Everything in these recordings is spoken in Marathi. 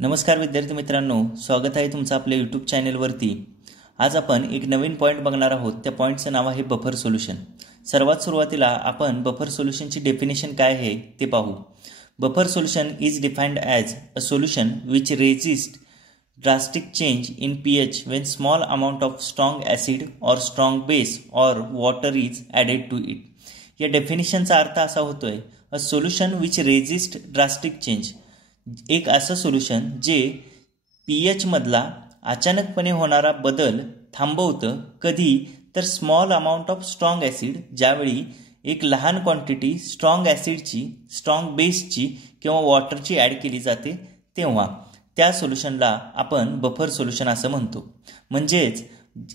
नमस्कार विद्यार्थी मित्रांनो, स्वागत आहे तुमचं आपल्या यूट्यूब चॅनेलवरती। आज आपण एक नवीन पॉईंट बघणार आहोत। त्या पॉईंटचं नाव आहे बफर सोल्यूशन। सर्वात सुरुवातीला आपण बफर सोल्यूशनची डेफिनेशन काय आहे ते पाहू। Buffer solution is defined as a solution which resist drastic change in pH when small amount of strong acid or strong base or water is added to it। या डेफिनेशनचा अर्थ असा होतोय, a solution which resist drastic change, एक असं सोल्यूशन जे pH मधला अचानकपणे होणारा बदल थांबवतं। कधी तर small amount of strong acid, ज्यावेळी एक लहान क्वांटिटी स्ट्रॉंग ॲसिडची, स्ट्रॉंग बेसची किंवा वॉटरची ॲड केली जाते, तेव्हा त्या सोल्यूशनला आपण बफर सोल्यूशन असं म्हणतो। म्हणजेच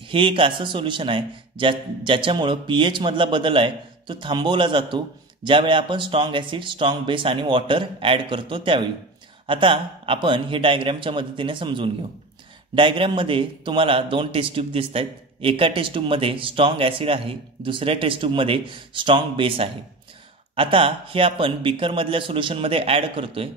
हे एक असं सोल्यूशन आहे ज्याच्यामुळं pH मधला बदल आहे तो थांबवला जातो, ज्यावेळी आपण स्ट्रॉंग ॲसिड, स्ट्रॉंग बेस आणि वॉटर ॲड करतो त्यावेळी। आता आपण हे डायग्रॅमच्या मदतीने समजून घेऊ। डायग्रॅममध्ये तुम्हाला दोन टेस्ट ट्यूब दिसत आहेत। एका टेस्ट ट्यूबमध्ये स्ट्रॉंग ॲसिड आहे, दुसऱ्या टेस्ट ट्यूबमध्ये स्ट्रॉंग बेस आहे। आता हे आपण बीकरमधल्या सोल्यूशनमध्ये ॲड करतोय,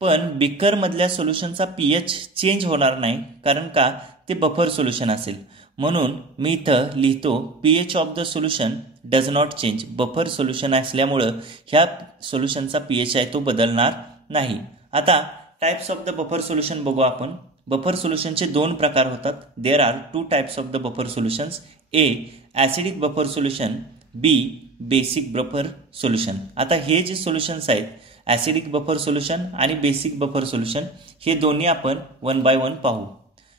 पण बीकरमधल्या सोल्यूशनचा pH चेंज होणार नाही, कारण का ते बफर सोल्यूशन असेल। म्हणून मी इथं लिहितो pH of the solution does not change. Buffer solution असल्यामुळं ह्या सोल्यूशनचा pH आहे तो बदलणार नाही। आता types of the buffer solution बघू आपण। बफर सोल्यूशनचे दोन प्रकार होतात। There are two types of the buffer solutions, A acidic buffer solution, B basic buffer solution. आता हे जे सोल्यूशन्स आहेत, ॲसिडिक बफर सोल्यूशन आणि बेसिक बफर सोल्यूशन, हे दोन्ही आपण वन बाय वन पाहू।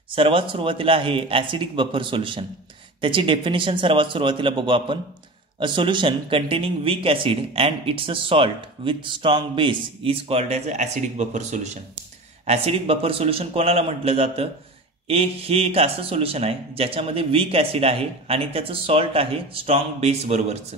सर्वात सुरुवातीला आहे ॲसिडिक बफर सोल्यूशन। त्याची डेफिनेशन सर्वात सुरुवातीला बघू आपण। A solution containing weak acid and its a salt with strong base is called as acidic buffer solution। Acidic buffer solution कोणाला म्हटलं जातं? हे एक असं सोल्यूशन आहे ज्याच्यामध्ये वीक ॲसिड आहे आणि त्याचं सॉल्ट आहे स्ट्रॉंग बेस बरोबरचं।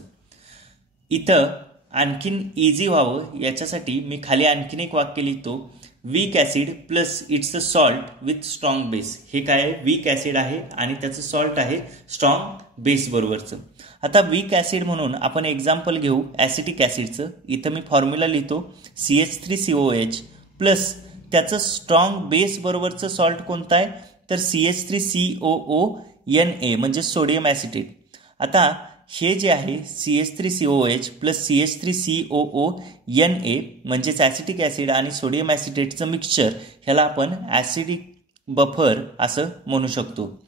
इथं आणखीन इझी व्हावं याच्यासाठी मी खाली आणखीन एक वाक्य लिहितो, weak acid plus its a salt with strong base. हे काय आहे? वीक ॲसिड आहे आणि त्याचं सॉल्ट आहे स्ट्रॉंग बेस बरोबरचं। आता वीक ॲसिड म्हणून आपण एक्झाम्पल घेऊ ॲसिटिक ॲसिडचं। इथं मी फॉर्म्युला लिहितो CH3COOH प्लस त्याचं स्ट्रॉंग बेस बरोबरचं सॉल्ट कोणतं आहे तर CH3COONA म्हणजे सोडियम ॲसिटेट। आता हे जे आहे CH3COOH प्लस CH3COONA म्हणजेच ॲसिटिक ॲसिड आणि सोडियम ॲसिटेटचं मिक्सचर, ह्याला आपण ॲसिडिक बफर असं म्हणू शकतो।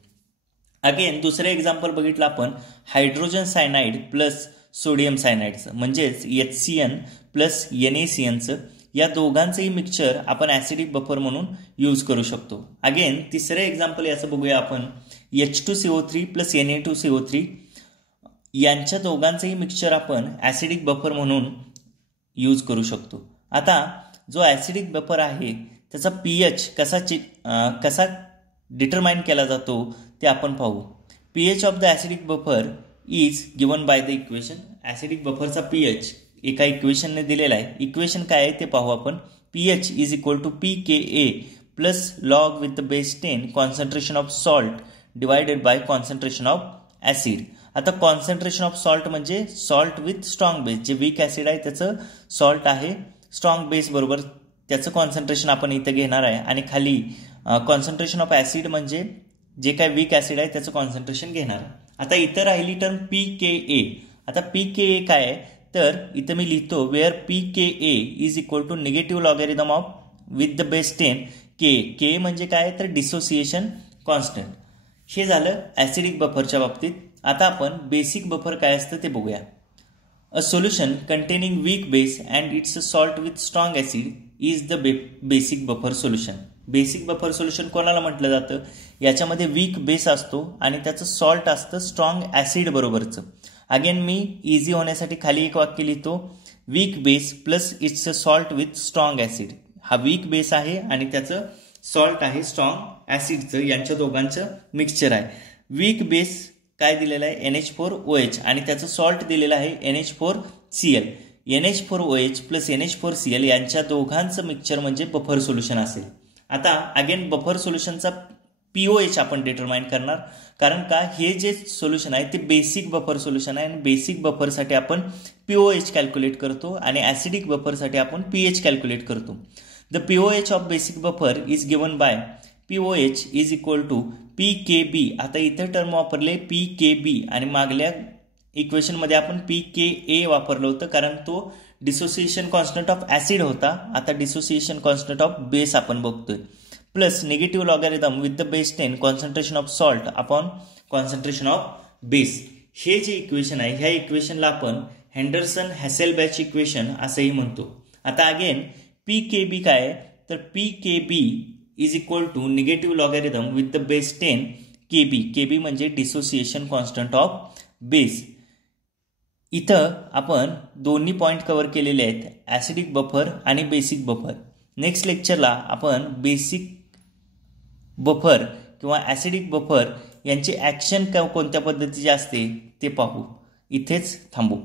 अगेन दुसरं एक्झाम्पल बघितलं आपण हायड्रोजन सायनाइड प्लस सोडियम सायनाइडचं, म्हणजेच HCN प्लस NaCNचं, या दोघांचंही मिक्सचर आपण ॲसिडिक बफर म्हणून यूज करू शकतो। अगेन तिसरं एक्झाम्पल याचं बघूया आपण, H2CO3 प्लस Na2CO3, यांच्या दोघांचंही मिक्सचर आपण ॲसिडिक बफर म्हणून यूज करू शकतो। आता जो ॲसिडिक बफर आहे त्याचा pH कसा डिटरमाइन केला जातो ते आपण पाहू। pH of the acidic buffer is given by the equation. Acidic बफरचा pH एका इक्वेशनने दिलेला आहे। इक्वेशन काय आहे ते पाहू आपण। pH is equal to pKa plus log with the base 10 concentration of salt divided by concentration of acid. आता कॉन्सन्ट्रेशन ऑफ सॉल्ट म्हणजे सॉल्ट विथ स्ट्रॉंग बेस, जे वीक ॲसिड आहे त्याचं सॉल्ट आहे स्ट्रॉंग बेस बरोबर, त्याचं कॉन्सन्ट्रेशन आपण इथं घेणार आहे। आणि खाली कॉन्सन्ट्रेशन ऑफ ॲसिड म्हणजे जे काय वीक ॲसिड आहे त्याचं कॉन्सन्ट्रेशन घेणार। आता इथं राहिली टर्म pKa। आता pKa काय आहे तर इथं मी लिहितो where pKa is equal to negative logarithm of with the base 10 K म्हणजे काय तर डिसोसिएशन कॉन्स्टंट। हे झालं ॲसिडिक बफरच्या बाबतीत। आता आपण बेसिक बफर काय असतं ते बघूया। A solution containing weak base and its a salt with strong acid is the basic buffer solution. Basic buffer solution कोणाला म्हटलं जातं? याच्यामध्ये वीक बेस असतो आणि त्याचं सॉल्ट असतं स्ट्रॉंग ॲसिड बरोबरचं। अगेन मी इझी होण्यासाठी खाली एक वाक्य लिहितो, weak base plus its a salt with strong acid. हा वीक बेस आहे आणि त्याचं सॉल्ट आहे स्ट्रॉंग ॲसिडचं, यांच्या दोघांचं मिक्सचर आहे। वीक बेस काय दिलेलं आहे NH4OH आणि त्याचं सॉल्ट दिलेलं आहे NH4Cl। NH4OH प्लस NH4Cl यांच्या दोघांचं मिक्सचर म्हणजे बफर सोल्यूशन असेल। आता अगेन बफर सोल्यूशनचा pOH आपण डिटरमाइन करणार, कारण का हे जे सोल्यूशन आहे ते बेसिक बफर सोल्यूशन आहे आणि बेसिक बफरसाठी आपण pOH कॅल्क्युलेट करतो आणि ॲसिडिक बफरसाठी आपण pH कॅल्क्युलेट करतो। The POH of basic buffer is given by POH is equal to PKB. आता इथं टर्म वापरले PKB आणि मागल्या इक्वेशनमध्ये आपण PKA वापरलं होतं कारण तो डिसोसिएशन कॉन्स्टंट ऑफ ॲसिड होता. आता डिसोसिएशन कॉन्स्टंट ऑफ बेस आपण बघतोय. Plus negative logarithm with the base 10 concentration of salt upon concentration of base. हे जे इक्वेशन आहे ह्या इक्वेशनला आपण हेंडरसन हॅसेलबॅच इक्वेशन असंही म्हणतो. आता अगेन PKB काय आहे तर PKB is equal to negative logarithm with the base 10 KB म्हणजे डिसोसिएशन कॉन्स्टंट ऑफ बेस. इथं आपण दोन्ही पॉईंट कव्हर केलेले आहेत, ॲसिडिक बफर आणि बेसिक बफर. नेक्स्ट लेक्चरला आपण बेसिक बफर किंवा ॲसिडिक बफर यांची ॲक्शन कोणत्या पद्धतीची असते ते पाहू. इथेच थांबू.